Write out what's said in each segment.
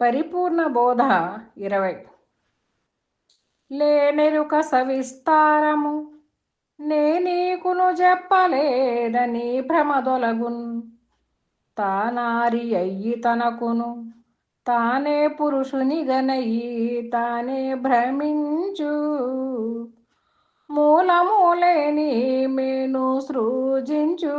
పరిపూర్ణ బోధ ఇరవై. లేనెరుక సవిస్తారము నే నీకును చెప్పలేదని భ్రమదొలగున్. తానారి అయ్యి తనకును తానే పురుషుని గనయి తానే భ్రమించు. మూలమూలేని మేను సృజించు.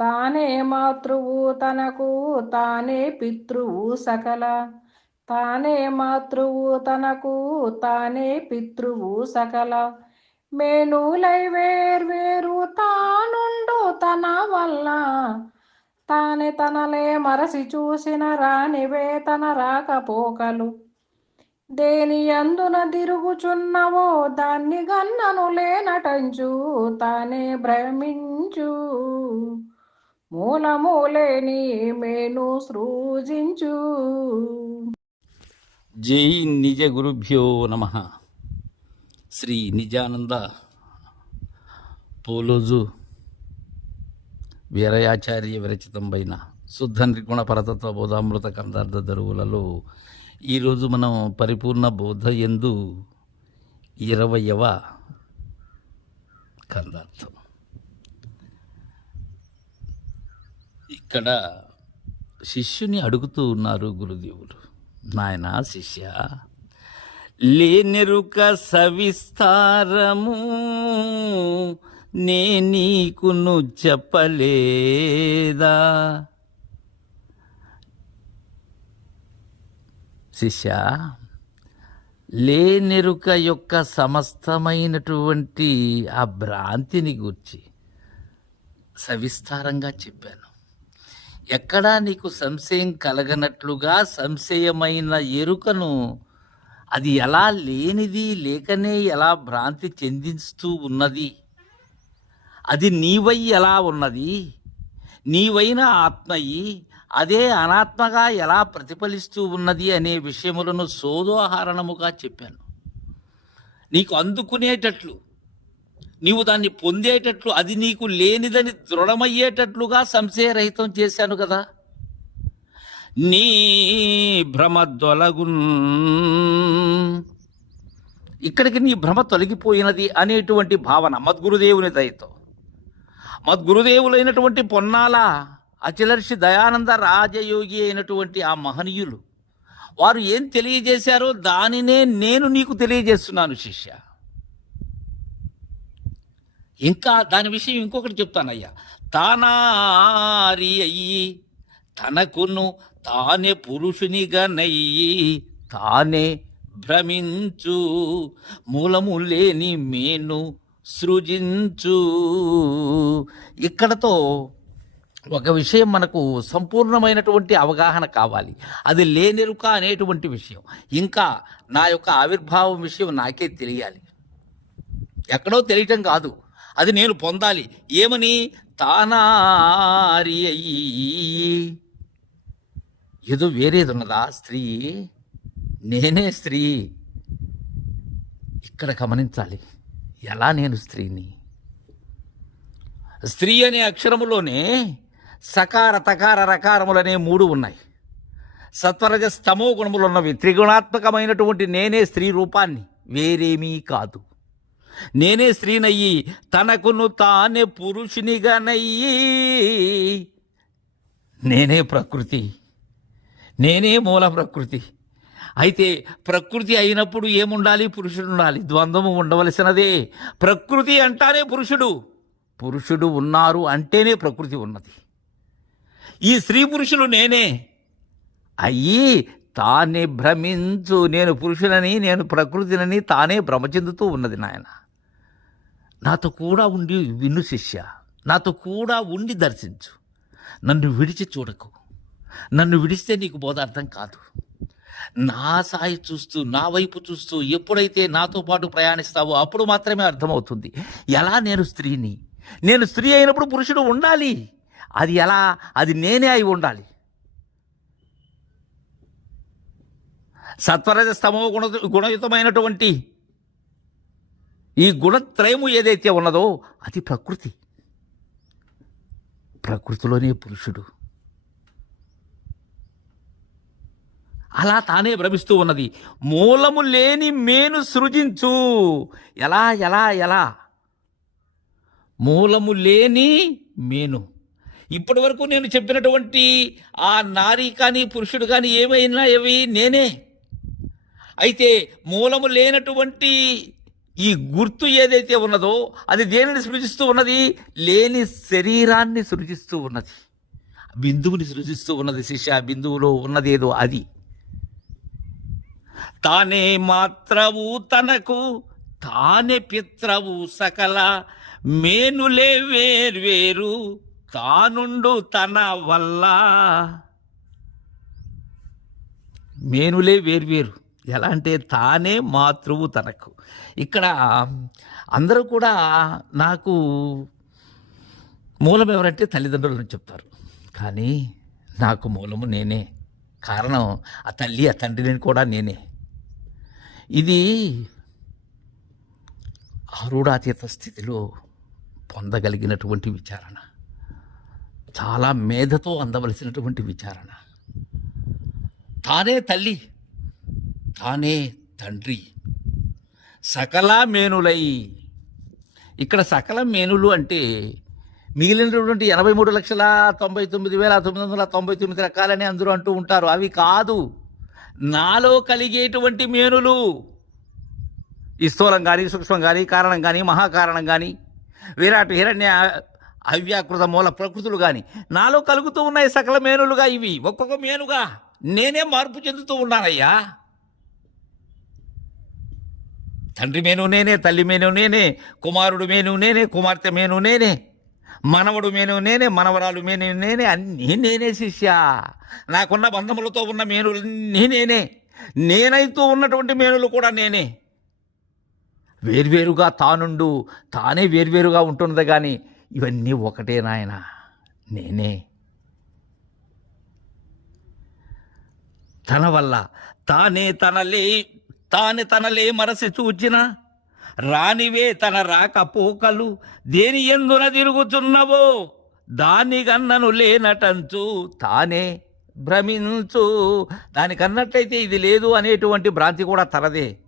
తానే మాతృవు తనకు తానే పితృవు సకల. తానే మాతృవు తనకు తానే పితృవు సకల. మేనులై వేర్వేరు తానుండు తన వల్ల. తానే తనలే మరసి చూసిన రానివే తన రాకపోకలు. దేని అందున తిరుగుచున్నవో దాన్ని గన్నను లేనటంచు తానే భ్రమించు. మూలములేని మేను సృజించు. జై నిజ గురుభ్యో నమ. శ్రీ నిజానంద పోలోజు వీరయాచార్య విరచితంబైన శుద్ధ నిర్గుణ పరతత్వ బోధామృత కందార్థ దరువులలో ఈరోజు మనం పరిపూర్ణ బోధ ఎందు ఇరవయవ కందార్థం. ఇక్కడ శిష్యుని అడుగుతూ ఉన్నారు గురుదేవులు. నాయన శిష్య లేనెరుక సవిస్తారము. నే నీకును చెప్పలేదా? శిష్య లేనెరుక యొక్క సమస్తమైనటువంటి ఆ భ్రాంతిని గూర్చి సవిస్తారంగా చెప్పాను. ఎక్కడా నీకు సంశయం కలగనట్లుగా సంశయమైన ఎరుకను అది ఎలా లేనిది లేకనే ఎలా భ్రాంతి చెందిస్తూ ఉన్నది? అది నీవై ఎలా ఉన్నది? నీవైన ఆత్మయి అదే అనాత్మగా ఎలా ప్రతిఫలిస్తూ ఉన్నది అనే విషయములను సోదోహరణముగా చెప్పాను. నీకు అందుకునేటట్లు నీవు దాన్ని పొందేటట్లు అది నీకు లేనిదని దృఢమయ్యేటట్లుగా సంశయరహితం చేశాను కదా. నీ భ్రమ దొలగున్ ఇక్కడికి నీ భ్రమ తొలగిపోయినది అనేటువంటి భావన మద్గురుదేవుని దయతో. మద్గురుదేవులైనటువంటి పొన్నాల అచలర్షి దయానంద రాజయోగి అయినటువంటి ఆ మహనీయులు వారు ఏం తెలియజేశారో దానినే నేను నీకు తెలియజేస్తున్నాను శిష్య. ఇంకా దాని విషయం ఇంకొకటి చెప్తానయ్యా. తానారి అయ్యి తనకును తానే పురుషునిగా నయ్యి తానే భ్రమించు మూలము లేని మేను సృజించు. ఇక్కడతో ఒక విషయం మనకు సంపూర్ణమైనటువంటి అవగాహన కావాలి. అది లేనెరుక అనేటువంటి విషయం. ఇంకా నా యొక్క ఆవిర్భావం విషయం నాకే తెలియాలి. ఎక్కడో తెలియటం కాదు. అది నేను పొందాలి. ఏమని? తానారి అయ్యి ఏదో వేరేది ఉన్నదా? స్త్రీ. నేనే స్త్రీ. ఇక్కడ గమనించాలి. ఎలా నేను స్త్రీని? స్త్రీ అనే అక్షరములోనే సకార తకార రకారములనే మూడు ఉన్నాయి. సత్వరజ స్తమో గుణములు ఉన్నవి త్రిగుణాత్మకమైనటువంటి నేనే స్త్రీ రూపాన్ని. వేరేమీ కాదు. నేనే స్త్రీనయ్యి తనకును తానే పురుషునిగానయ్యి. నేనే ప్రకృతి నేనే మూల ప్రకృతి. అయితే ప్రకృతి అయినప్పుడు ఏముండాలి? పురుషుడు ఉండాలి ద్వంద్వము ఉండవలసినదే. ప్రకృతి అంటానే పురుషుడు. పురుషుడు ఉన్నారు అంటేనే ప్రకృతి ఉన్నది. ఈ స్త్రీ పురుషులు నేనే. అయ్యి తానే భ్రమించు. నేను పురుషులని నేను ప్రకృతినని తానే భ్రమ చెందుతూ ఉన్నది నాయన. నాతో కూడా ఉండి విను శిష్య నాతో కూడా ఉండి దర్శించు. నన్ను విడిచి చూడకు. నన్ను విడిస్తే నీకు బోధార్థం కాదు. నా సాయి చూస్తూ నా వైపు చూస్తూ ఎప్పుడైతే నాతో పాటు ప్రయాణిస్తావో అప్పుడు మాత్రమే అర్థమవుతుంది. ఎలా నేను స్త్రీని? నేను స్త్రీ అయినప్పుడు పురుషుడు ఉండాలి. అది ఎలా? అది నేనే అయి ఉండాలి. సత్వరజ స్తమో గుణ గుణయుతమైనటువంటి ఈ గుణత్రయము ఏదైతే ఉన్నదో అది ప్రకృతి. ప్రకృతిలోనే పురుషుడు. అలా తానే భ్రమిస్తూ ఉన్నది. మూలము లేని మేను సృజించు. ఎలా ఎలా ఎలా? మూలము లేని మేను. ఇప్పటి వరకు నేను చెప్పినటువంటి ఆ నారి కానీ పురుషుడు కానీ ఏమైనా ఇవి నేనే. అయితే మూలము లేనటువంటి ఈ గుర్తు ఏదైతే ఉన్నదో అది దేనిని సృజిస్తూ ఉన్నది? లేని శరీరాన్ని సృజిస్తూ ఉన్నది. బిందువుని సృజిస్తూ ఉన్నది శిష్య బిందువులో ఉన్నదేదో అది. తానే మాత్రవు తనకు తానే పిత్రవు సకల మేనులే వేర్వేరు తానుండు తన వల్ల. మేనులే వేర్వేరు. ఎలా అంటే తానే మాతృవు తనకు. ఇక్కడ అందరూ కూడా నాకు మూలం ఎవరంటే తల్లిదండ్రులను చెప్తారు. కానీ నాకు మూలము నేనే. కారణం ఆ తల్లి ఆ తండ్రిని కూడా నేనే. ఇది ఆరుడాతీత స్థితిలో పొందగలిగినటువంటి విచారణ. చాలా మేధతో అందవలసినటువంటి విచారణ. తానే తల్లి. తానే తండ్రి. సకల మేనులై. ఇక్కడ సకల మేనులు అంటే మిగిలినటువంటి ఎనభై మూడు లక్షల తొంభై తొమ్మిది వేల తొమ్మిది వందల తొంభై తొమ్మిది రకాలని అందరూ అంటూ ఉంటారు. అవి కాదు. నాలో కలిగేటువంటి మేనులు. ఈ స్థూలం కానీ సూక్ష్మం కానీ కారణం కానీ మహాకారణం కానీ విరాట్ హిరణ్య అవ్యాకృత మూల ప్రకృతులు కానీ నాలో కలుగుతూ ఉన్నాయి సకల మేనులుగా ఇవి. ఒక్కొక్క మేనుగా నేనే మార్పు చెందుతూ ఉన్నానయ్యా. తండ్రి మేను నేనే తల్లి మేను నేనే కుమారుడు మేను నేనే కుమార్తె మేను నేనే మనవడు మేను నేనే మనవరాలు మేను నేనే అన్నీ నేనే శిష్య. నాకున్న బంధములతో ఉన్న మేనులన్నీ నేనే. నేనైతూ ఉన్నటువంటి మేనులు కూడా నేనే. వేర్వేరుగా తానుండు తానే వేర్వేరుగా ఉంటున్నది కానీ ఇవన్నీ ఒకటే నాయన నేనే. తన వల్ల తానే తనలే తాని తనలే మరసి చూచిన. రానివే తన రాకపోకలు దేని ఎందున తిరుగుతున్నవో దాని గన్నను లేనటంచు తానే భ్రమించు. దానికన్నట్లయితే ఇది లేదు అనేటువంటి భ్రాంతి కూడా తనదే.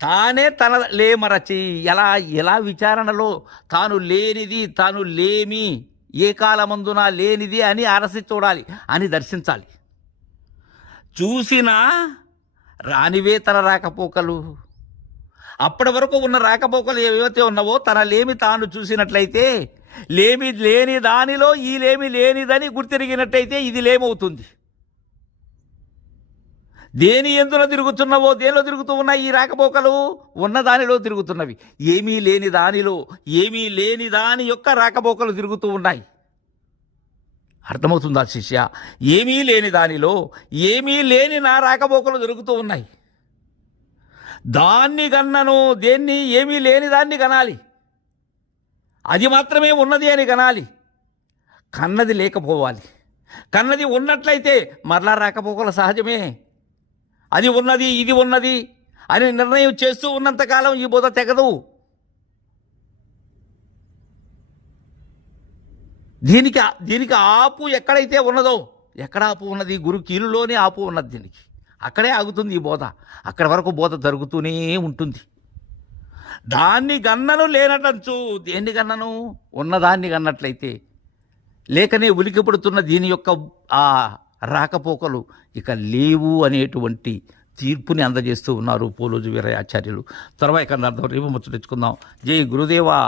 తానే తన లేమరచి ఎలా ఎలా విచారణలో తాను లేనిది తాను లేమి ఏ కాలమందున లేనిది అని అరసి చూడాలి అని దర్శించాలి. చూసినా రానివే తన రాకపోకలు. అప్పటి వరకు ఉన్న రాకపోకలు ఏవైతే ఉన్నావో తన లేమి తాను చూసినట్లయితే లేమి లేని దానిలో ఈ లేమి లేనిదని గుర్తిరిగినట్టయితే ఇది లేమవుతుంది. దేని ఎందులో తిరుగుతున్నవో దేనిలో తిరుగుతూ ఉన్నాయి ఈ రాకపోకలు ఉన్న దానిలో తిరుగుతున్నవి. ఏమీ లేని దానిలో ఏమీ లేని దాని యొక్క రాకపోకలు తిరుగుతూ ఉన్నాయి. అర్థమవుతుందా శిష్య? ఏమీ లేని దానిలో ఏమీ లేని నా రాకపోకలు దొరుకుతూ ఉన్నాయి. దాన్ని గన్నను దేన్ని ఏమీ లేని దాన్ని కనాలి అది మాత్రమే ఉన్నది అని కనాలి కన్నది లేకపోవాలి. కన్నది ఉన్నట్లయితే మరలా రాకపోకలు సహజమే. అది ఉన్నది ఇది ఉన్నది అని నిర్ణయం చేస్తూ ఉన్నంతకాలం ఈ బోధ తెగదు. దీనికి దీనికి ఆపు ఎక్కడైతే ఉన్నదో ఎక్కడ ఆపు ఉన్నది? గురు కీలులోనే ఆపు ఉన్నది దీనికి. అక్కడే ఆగుతుంది ఈ బోధ. అక్కడి వరకు బోధ జరుగుతూనే ఉంటుంది. దాన్ని గన్నను లేనటంచు. దేన్ని గన్నను? ఉన్నదాన్ని గన్నట్లయితే. లేకనే ఉలికిపడుతున్న దీని యొక్క ఆ రాకపోకలు ఇక లేవు అనేటువంటి తీర్పుని అందజేస్తూ ఉన్నారు పోలోజు వీరయాచార్యులు. తర్వాత అర్థం రేపు ముచ్చటించుకుందాం. జై గురుదేవా!